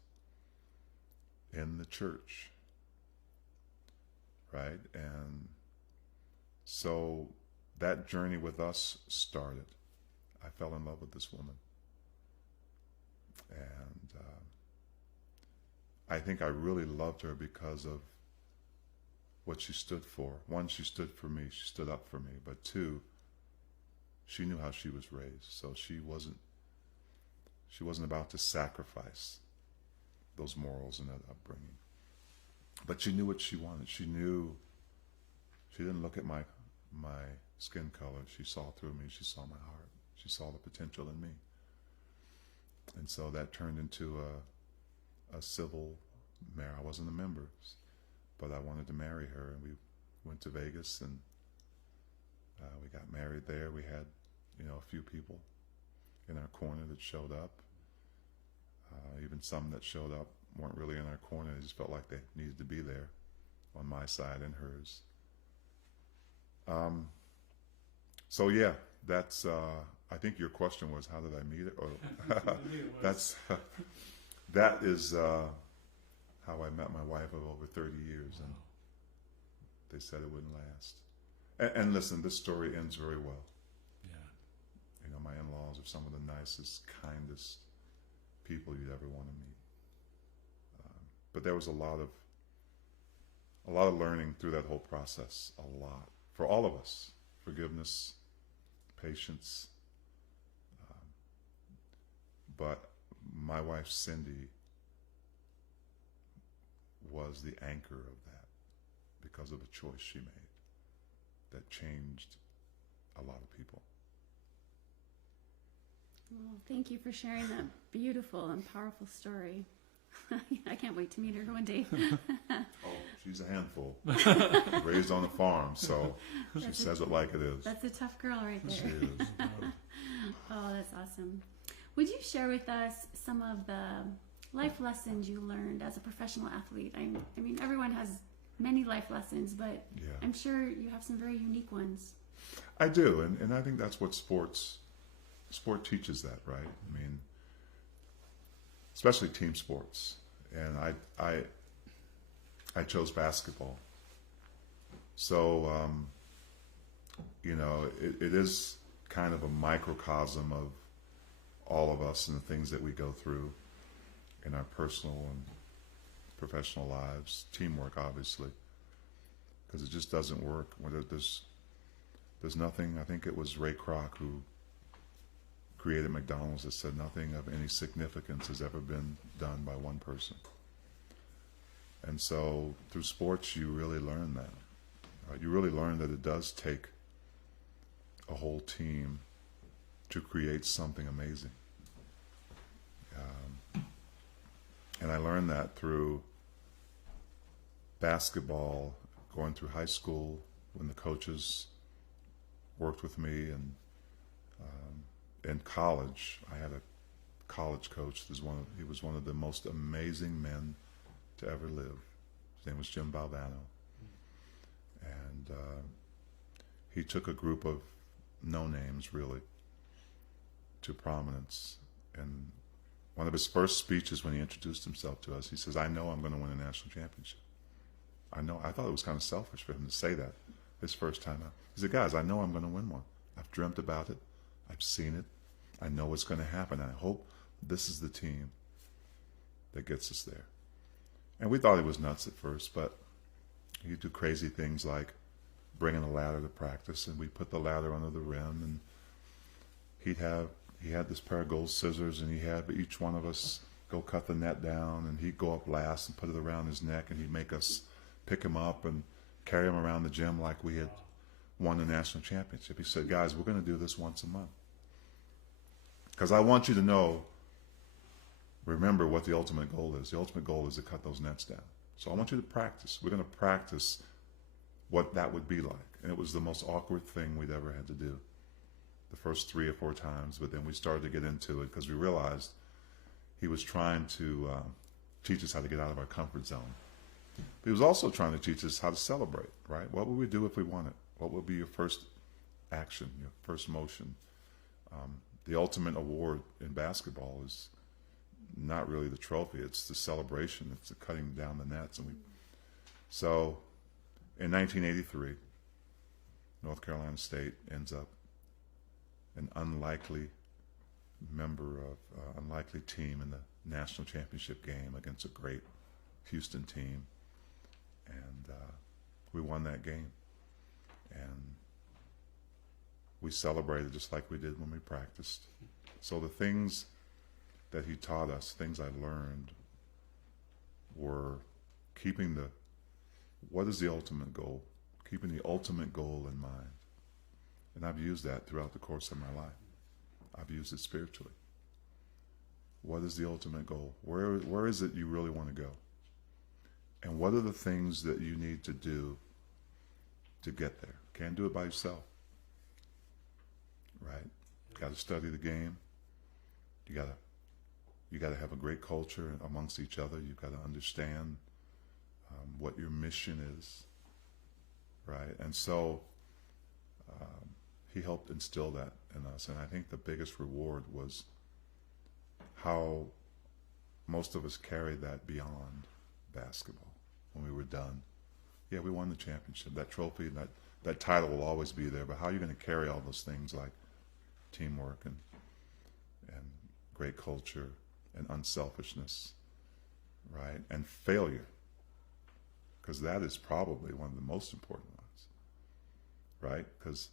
in the church, right? And so that journey with us started. I fell in love with this woman. And I think I really loved her because of what she stood for. One, she stood for me. She stood up for me. But two, she knew how she was raised. So she wasn't about to sacrifice those morals and that upbringing. But she knew what she wanted. She knew. She didn't look at my skin color. She saw through me. She saw my heart. She saw the potential in me. And so that turned into a civil marriage. I wasn't a member, but I wanted to marry her, and we went to Vegas, and we got married there. We had, you know, a few people in our corner that showed up. Even some that showed up weren't really in our corner. They just felt like they needed to be there on my side and hers. So yeah, that's. I think your question was, how did I meet it? Or that is how I met my wife of over 30 years, and they said it wouldn't last. And listen, this story ends very well. Yeah. You know, my in-laws are some of the nicest, kindest people you'd ever want to meet. But there was a lot of learning through that whole process. A lot for all of us: forgiveness, patience. But my wife, Cindy, was the anchor of that because of a choice she made that changed a lot of people. Well, thank you for sharing that beautiful and powerful story. I can't wait to meet her one day. Oh, she's a handful. Raised on a farm, so she says it like it is. That's a tough girl right She there. is. Oh, that's awesome. Would you share with us some of the life lessons you learned as a professional athlete? I mean, everyone has many life lessons, but Yeah. I'm sure you have some very unique ones. I do, and I think that's what sport teaches that, right? I mean, especially team sports. And I chose basketball. So, you know, it is kind of a microcosm of all of us and the things that we go through in our personal and professional lives. Teamwork, obviously, because it just doesn't work. There's nothing. I think it was Ray Kroc who created McDonald's that said nothing of any significance has ever been done by one person. And so through sports, you really learn that. You really learn that it does take a whole team to create something amazing. And I learned that through basketball, going through high school, when the coaches worked with me, and in college, I had a college coach. He was one of the most amazing men to ever live. His name was Jim Balvano. And he took a group of no-names, really, to prominence. And one of his first speeches when he introduced himself to us, he says, I know I'm going to win a national championship. I know. I thought it was kind of selfish for him to say that his first time out. He said, guys, I know I'm going to win one. I've dreamt about it. I've seen it. I know what's going to happen. I hope this is the team that gets us there. And we thought he was nuts at first, but he'd do crazy things like bringing a ladder to practice, and we put the ladder under the rim, and he had this pair of gold scissors, and he had each one of us go cut the net down, and he'd go up last and put it around his neck, and he'd make us pick him up and carry him around the gym like we had won the national championship. He said, guys, we're going to do this once a month. Because I want you to know, remember what the ultimate goal is. The ultimate goal is to cut those nets down. So I want you to practice. We're going to practice what that would be like. And it was the most awkward thing we'd ever had to do the first 3 or 4 times. But then we started to get into it because we realized he was trying to teach us how to get out of our comfort zone. But he was also trying to teach us how to celebrate, right? What would we do if we won it? What would be your first action, your first motion? The ultimate award in basketball is not really the trophy. It's the celebration. It's the cutting down the nets. So in 1983, North Carolina State ends up an unlikely team in the national championship game against a great Houston team. And we won that game. And we celebrated just like we did when we practiced. So the things that he taught us, things I learned, were what is the ultimate goal? Keeping the ultimate goal in mind. And I've used that throughout the course of my life. I've used it spiritually. What is the ultimate goal? Where is it you really want to go? And what are the things that you need to do to get there? Can't do it by yourself. Right? Got to study the game. You got to have a great culture amongst each other. You've got to understand what your mission is, right? And so he helped instill that in us. And I think the biggest reward was how most of us carried that beyond basketball when we were done. Yeah, we won the championship. That trophy, that title will always be there. But how are you going to carry all those things like teamwork and great culture and unselfishness, right? And failure, because that is probably one of the most important ones, right? Because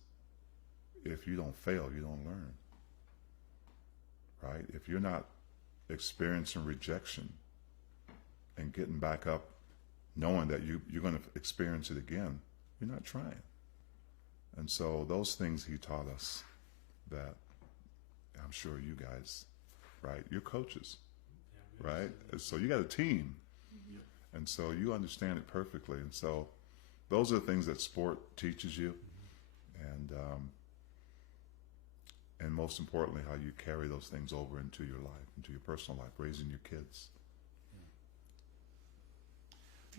if you don't fail, you don't learn, right? If you're not experiencing rejection and getting back up, knowing that you're going to experience it again, you're not trying. And so those things he taught us that I'm sure you guys, right? You're coaches. Yeah, right? So you got a team, and so you understand it perfectly. And so those are the things that sport teaches you, and most importantly, how you carry those things over into your life, into your personal life, raising your kids.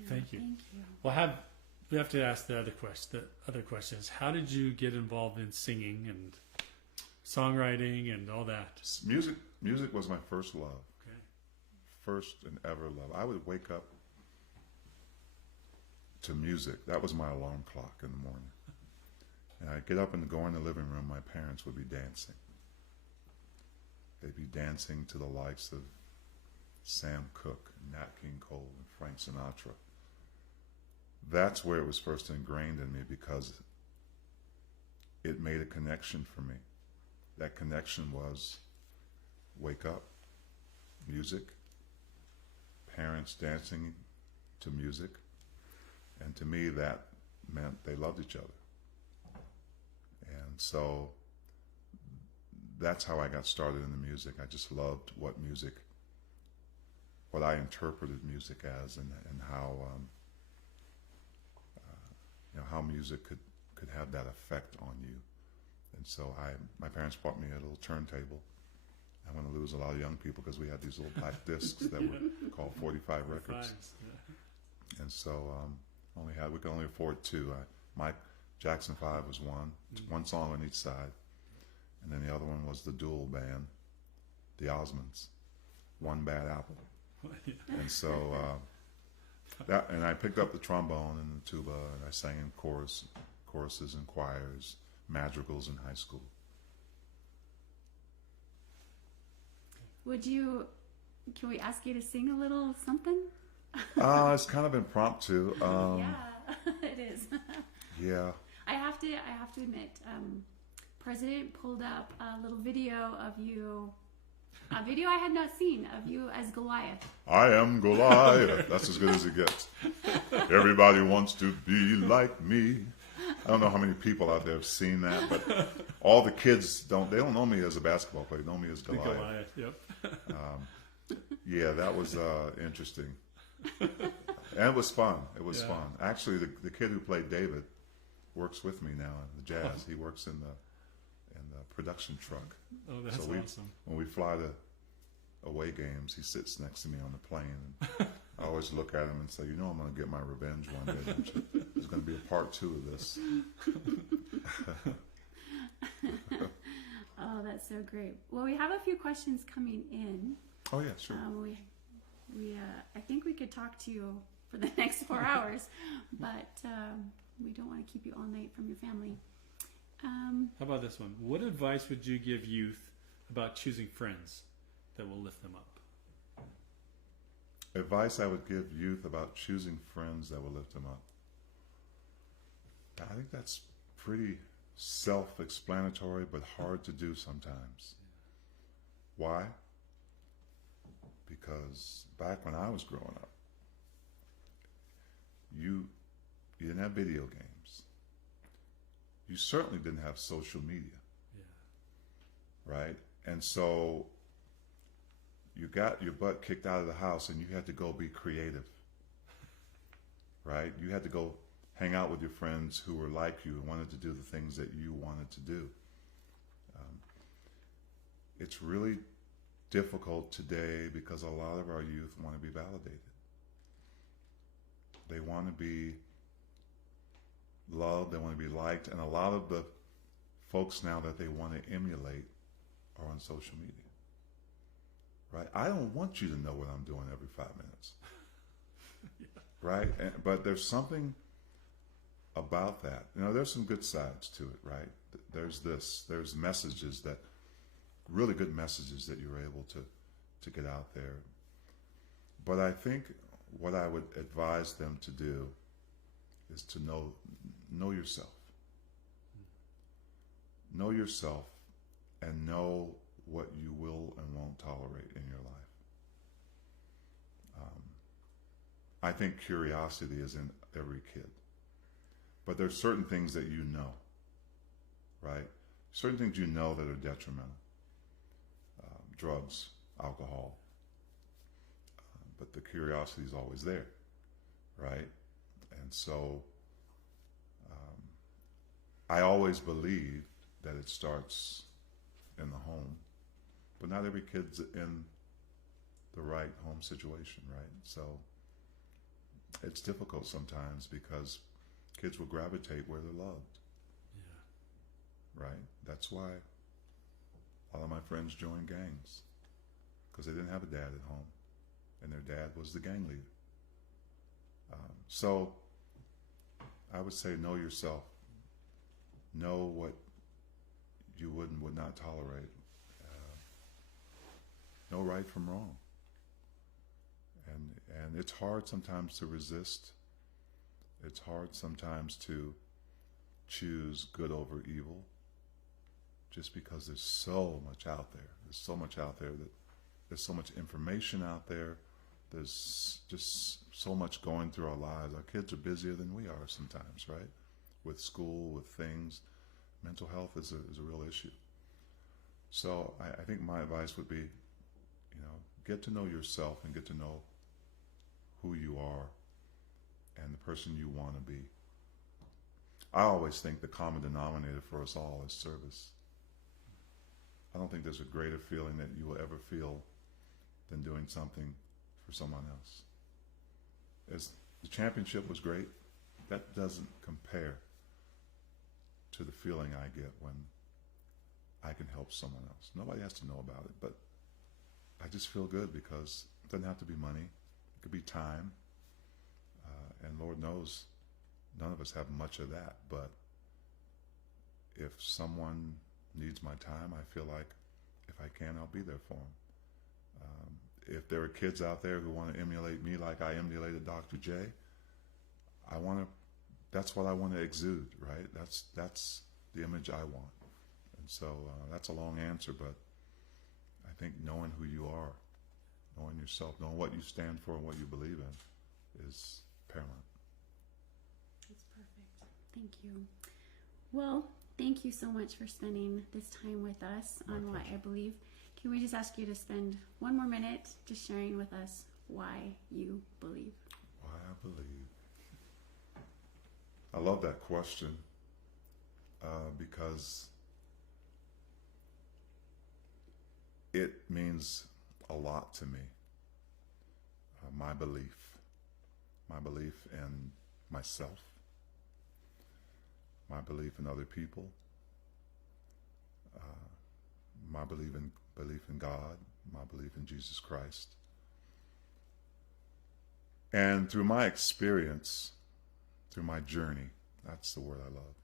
Thank you. Thank you. Well, we have to ask the other question. The other question is, how did you get involved in singing and songwriting and all that? Music was my first love, Okay. first and ever love. I would wake up to music. That was my alarm clock in the morning. And I'd get up and go in the living room. My parents would be dancing. They'd be dancing to the likes of Sam Cooke, Nat King Cole, and Frank Sinatra. That's where it was first ingrained in me, because it made a connection for me. That connection was wake up, music, parents dancing to music, and to me that meant they loved each other. And so that's how I got started in the music. I just loved what I interpreted music as, and how how music could have that effect on you. And so my parents bought me a little turntable. I'm going to lose a lot of young people because we had these little black discs that were called 45 records. Yeah. And so we could only afford two. Mike Jackson 5 was one song on each side, and then the other one was the dual band, the Osmonds, One Bad Apple. And so and I picked up the trombone and the tuba, and I sang in choruses and choirs, madrigals in high school. Can we ask you to sing a little something? It's kind of impromptu. Yeah, it is. Yeah. I have to admit, President pulled up a little video of you, a video I had not seen of you as Goliath. I am Goliath. That's as good as it gets. Everybody wants to be like me. I don't know how many people out there have seen that, but all the kids they don't know me as a basketball player. They know me as Goliath. Yep. Yeah, that was interesting. And it was fun. It was fun. Actually, the kid who played David works with me now in the jazz. He works in the production truck. Oh, that's awesome. When we fly to away games, he sits next to me on the plane. And I always look at him and say, I'm going to get my revenge one day, don't you? There's going to be a part 2 of this. Oh, that's so great. Well, we have a few questions coming in. Oh, yeah, sure. I think we could talk to you for the next 4 hours, but we don't want to keep you all night from your family. How about this one? What advice would you give youth about choosing friends that will lift them up? Advice I would give youth about choosing friends that will lift them up. I think that's pretty self-explanatory, but hard to do sometimes. Why? Because back when I was growing up, you didn't have video games. You certainly didn't have social media. Yeah. Right? And so you got your butt kicked out of the house and you had to go be creative. Right? You had to go hang out with your friends who were like you and wanted to do the things that you wanted to do. It's really difficult today because a lot of our youth want to be validated. They want to be loved, they want to be liked, and a lot of the folks now that they want to emulate are on social media. Right? I don't want you to know what I'm doing every 5 minutes. Yeah. Right? But there's something about that. There's some good sides to it, right? There's messages really good messages that you're able to get out there. But I think what I would advise them to do is to know yourself. Know yourself and know what you will and won't tolerate in your life. I think curiosity is in every kid. But there's certain things that you know, right? Certain things you know that are detrimental. Drugs, alcohol, but the curiosity is always there, right? And so I always believe that it starts in the home, but not every kid's in the right home situation, right? So it's difficult sometimes because kids will gravitate where they're loved. Yeah. Right? That's why a lot of my friends joined gangs, because they didn't have a dad at home, and their dad was the gang leader. So I would say know yourself. Know what you would and would not tolerate. Know right from wrong. And it's hard sometimes to resist. It's hard sometimes to choose good over evil, just because there's so much out there. There's so much out there, that there's so much information out there. There's just so much going through our lives. Our kids are busier than we are sometimes, right? With school, with things. Mental health is a real issue. So I think my advice would be, get to know yourself and get to know who you are and the person you want to be. I always think the common denominator for us all is service. I don't think there's a greater feeling that you will ever feel than doing something for someone else. As the championship was great, that doesn't compare to the feeling I get when I can help someone else. Nobody has to know about it, but I just feel good because it doesn't have to be money. It could be time. And Lord knows, none of us have much of that. But if someone needs my time, I feel like if I can, I'll be there for them. If there are kids out there who want to emulate me like I emulated Dr. J, that's what I want to exude, right? That's the image I want. And so that's a long answer, but I think knowing who you are, knowing yourself, knowing what you stand for and what you believe in is paramount. That's perfect. Thank you. Well, thank you so much for spending this time with us on what I believe. Can we just ask you to spend one more minute just sharing with us why you believe? Why I believe. I love that question because it means a lot to me. My belief in myself, my belief in other people, my belief in God, my belief in Jesus Christ. And through my experience, through my journey, that's the word I love,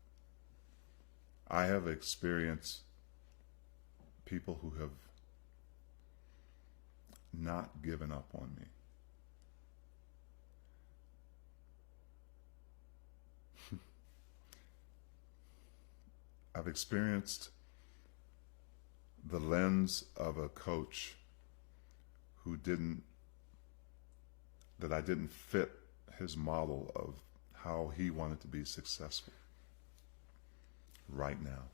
I have experienced people who have not given up on me. I've experienced the lens of a coach that I didn't fit his model of how he wanted to be successful right now.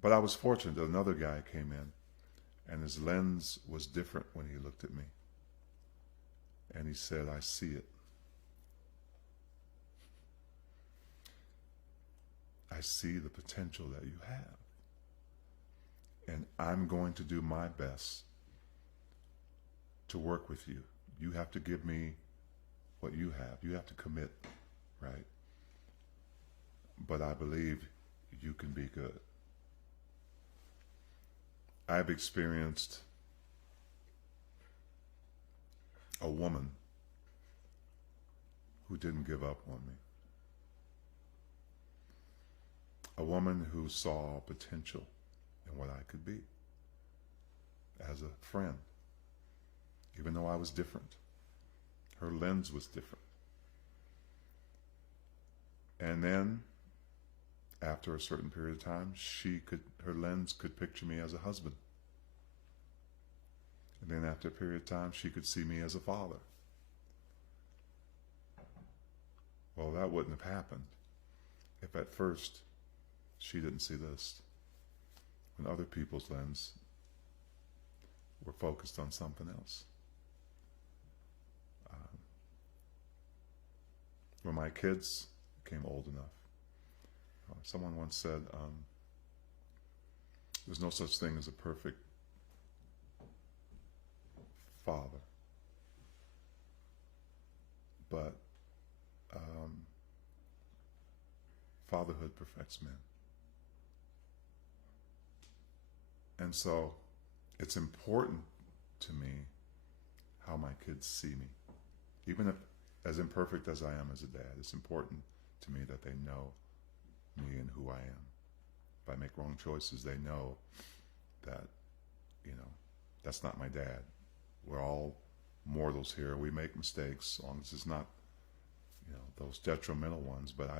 But I was fortunate that another guy came in and his lens was different when he looked at me. And he said, I see it. I see the potential that you have. And I'm going to do my best to work with you. You have to give me what you have. You have to commit, right? But I believe you can be good. I've experienced a woman who didn't give up on me. A woman who saw potential in what I could be as a friend, even though I was different. Her lens was different. And then, after a certain period of time, her lens could picture me as a husband. And then after a period of time, she could see me as a father. Well, that wouldn't have happened if at first she didn't see this. When other people's lens were focused on something else. when my kids became old enough. Someone once said, there's no such thing as a perfect father, but fatherhood perfects men. And so it's important to me how my kids see me. Even if, as imperfect as I am as a dad, it's important to me that they know me and who I am. If I make wrong choices, they know that, that's not my dad. We're all mortals here. We make mistakes, as long as it's not, those detrimental ones. But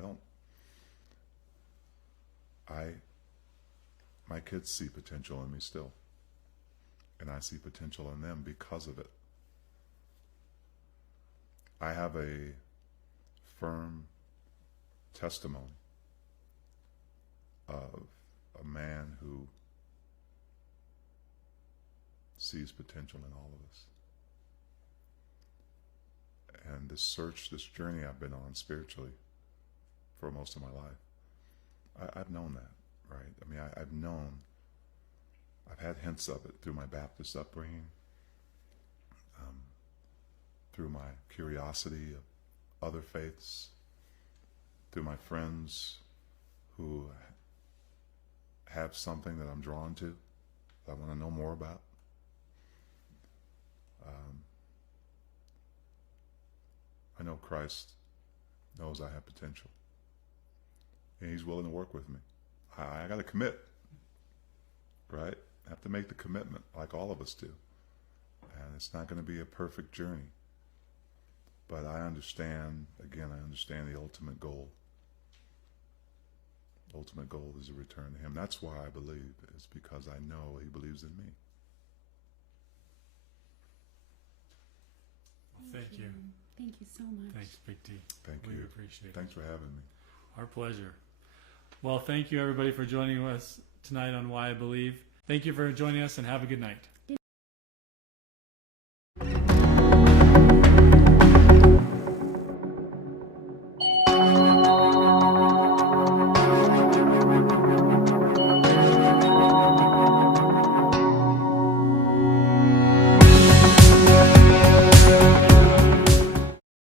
my kids see potential in me still. And I see potential in them because of it. I have a firm testimony of a man who sees potential in all of us. And this journey I've been on spiritually for most of my life, I've known that, right? I mean, I've had hints of it through my Baptist upbringing, through my curiosity of other faiths, through my friends who have something that I'm drawn to, that I want to know more about. I know Christ knows I have potential, and He's willing to work with me. I got to commit, right? I have to make the commitment, like all of us do. And it's not going to be a perfect journey. But I understand the ultimate goal. The ultimate goal is a return to Him. That's why I believe. It's because I know He believes in me. Thank you. Thank you so much. Thanks, Big T. Thank you. We appreciate it. Thanks for having me. Our pleasure. Well, thank you everybody for joining us tonight on Why I Believe. Thank you for joining us and have a good night.